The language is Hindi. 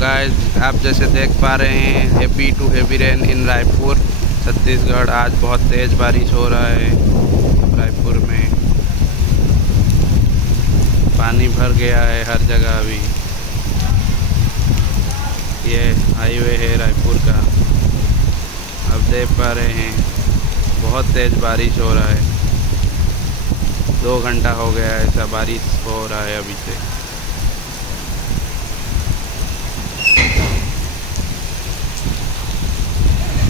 गाइस आप जैसे देख पा रहे हैं हेवी टू हेवी रेन इन रायपुर छत्तीसगढ़। आज बहुत तेज़ बारिश हो रहा है रायपुर में। पानी भर गया है हर जगह। अभी ये हाईवे है रायपुर का, आप देख पा रहे हैं बहुत तेज़ बारिश हो रहा है। 2 घंटा हो गया ऐसा बारिश हो रहा है अभी से।